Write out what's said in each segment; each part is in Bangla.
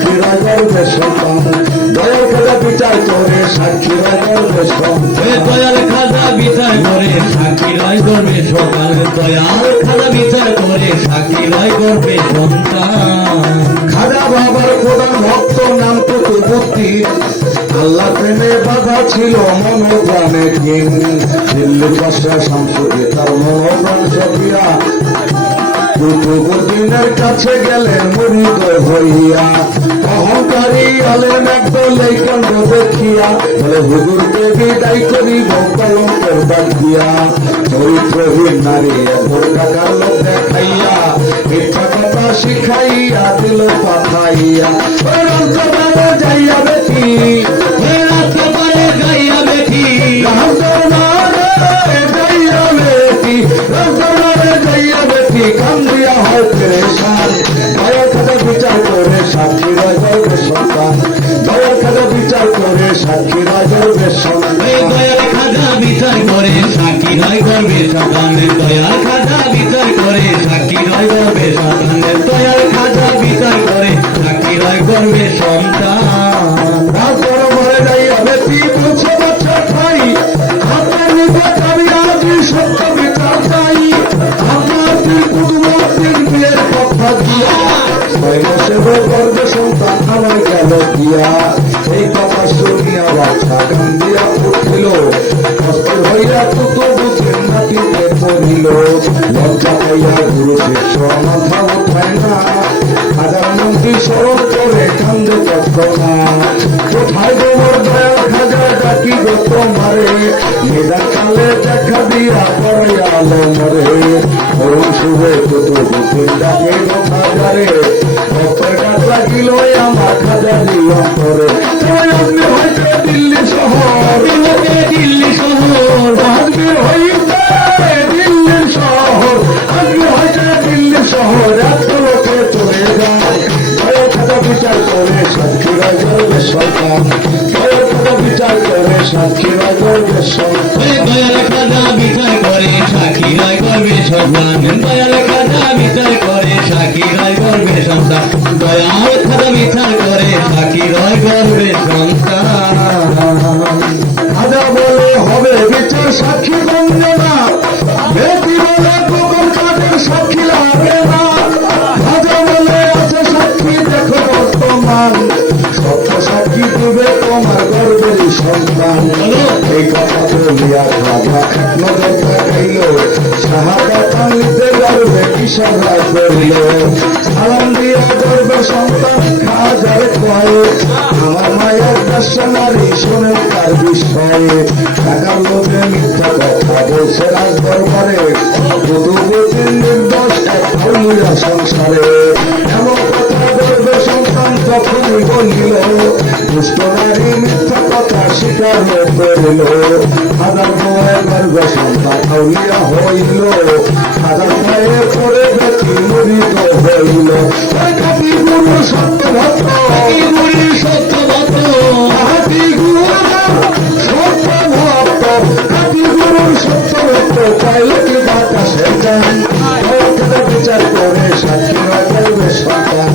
সাক্ষী রায় গর্বে সন্তান দয়াল খাজা বিচার করে সাক্ষী রায় গর্বে সন্তান দয়াল খাজা বিচার করে সাক্ষী রায় গর্বে সন্তান দয়াল খাজা বিচার করে সাক্ষী রায় গর্বে সন্তান খাজা বাবার প্রধান ভক্ত নাম কুতুবুদ্দিন আল্লাহ প্রেমে বাধা ছিল মনোপ্রাণে কিন দিল্লি পাশা শামসুদ্দিন তার মনোপ্রাণ সফিয়া কুতুবুদ্দিনের কাছে গেলেন মুরিদ হইয়া অহংকারী হলেন একদল এই কাণ্ড দেখিয়া বলে হুজুরকে বিদায় করিব কলঙ্কের বাদ দিয়া চরিত্রহীন নারী বোরকা কালো দেখাইয়া মিথ্যা কথা শিখাইয়া দিল পাঠাইয়া রাস্তাবারে যাইয়া বেটি রাস্তাবারে যাইয়া বেটি রাস্তাবারে যাইয়া বেটি রাস্তাবারে যাইয়া বেটি কান্দিয়া হয় পেরেশান দয়াল খাজা বিচার করে সাক্ষী রায় গর্বে সন্তান দয়াল খাজা বিচার করে সাক্ষী রায় গর্বে সন্তান দয়াল খাজা বিচার করে সাক্ষী রায় গর্বে সন্তান দয়াল খাজা বিচার করে সাক্ষী রায় গর্বে সন্তান দয়াল খাজা বিচার করে সাক্ষী রায় গর্বে সন্তান তারপর মরে যাইয়া বেটি বলছে বাচ্চা খাই আপনার নিকট আমি আজ সত্য বিচার চাই আপনার কুতুবুদ্দিন বিয়ের কথা দিয়া ছয় মাসে গর্বে সন্তান আমার গেল দিয়া এই কথা শুনিয়া বাচ্চা কান্দিয়া উঠিল অস্থির হইয়া কুতুবুদ্দিন মাটিতে পড়িল লজ্জা পাইয়া গুরু শিষ্য মাথা উঠায় না হাজার মন্ত্রী স্মরণ করে কান্দে তৎক্ষণাৎ কোথায় গোবর দয়াল খাজা ডাকি গত মারে মেদা কালে দেখা দিয়া পড়াইয়া আলো মরে অরুণ শুভে কুতুবুদ্দিন ডাকে কথা যারে ভক্তের কাজ লাগিল আমার খাজা দিল করে আপনি হয়তো দিল্লি শহর দিল্লি শহর আজকের হইতে দিল্লির শহর আজকে হয়তো দিল্লি শহর এত লোকে চলে যায় দয়াল খাজা বিচার করে সাক্ষী রায় গর্বে সন্তান দয়াল খাজা বিচার করে সাক্ষী রায় গর্বে সন্তান দয়াল খাজা বিচার করে সাক্ষী রায় গর্বে সন্তান দয়াল খাজা বিচার করে সাক্ষী রায় গর্বে সন্তান দয়াল খাজা বিচার করে সাক্ষী রায় গর্বে সন্তান খাজা বলে হবে বিচার সাক্ষী গঞ্জে না বেটি বলে গোপন কাজের সাক্ষী লাগে না খাজা বলে আছে সাক্ষী দেখো বর্তমান সত্য সাক্ষী দিবে তোমার গর্বেরই সন্তান এই কথা বলিয়া খাজা এক নজর দেখাইল শাহাদাত আনতে গর্বে ইশারা করিল সালাম দিয়া গর্বে সন্তান খাজার কয় আমার মায়ের দর্শনারী শোনেন তার বিষয়ে টাকার লোভে মিথ্যা কথা বলছে রাজ দরবারে কুতুবুদ্দিন নির্দোষ এক ধর্মীয় সংসারে এমন কথা বলবে সন্তান যখনই বলিল দুষ্ট নারী মিথ্যা কথা স্বীকার করিল হাজার ভয়ের গর্বে সন্তান আউলিয়া হইল হাজার ভয়ে পড়ে ব্যক্তি মরিত হইল কাকি গুরু সত্য ভক্ত গুরু সত্য ভক্ত কাকি গুরু সত্য ভক্ত কাকি গুরু সত্য ভক্ত চাইলে কি বাতাসে যান দয়াল খাজা বিচার করে সাক্ষী রায় গর্বে সন্তান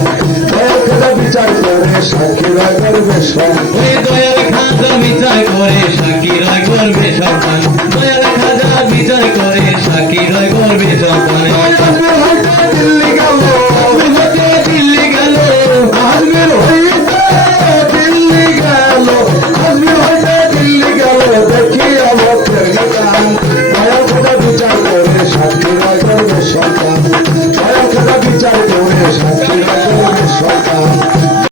দয়াল খাজা বিচার করে সাক্ষী রায় গর্বে সন্তান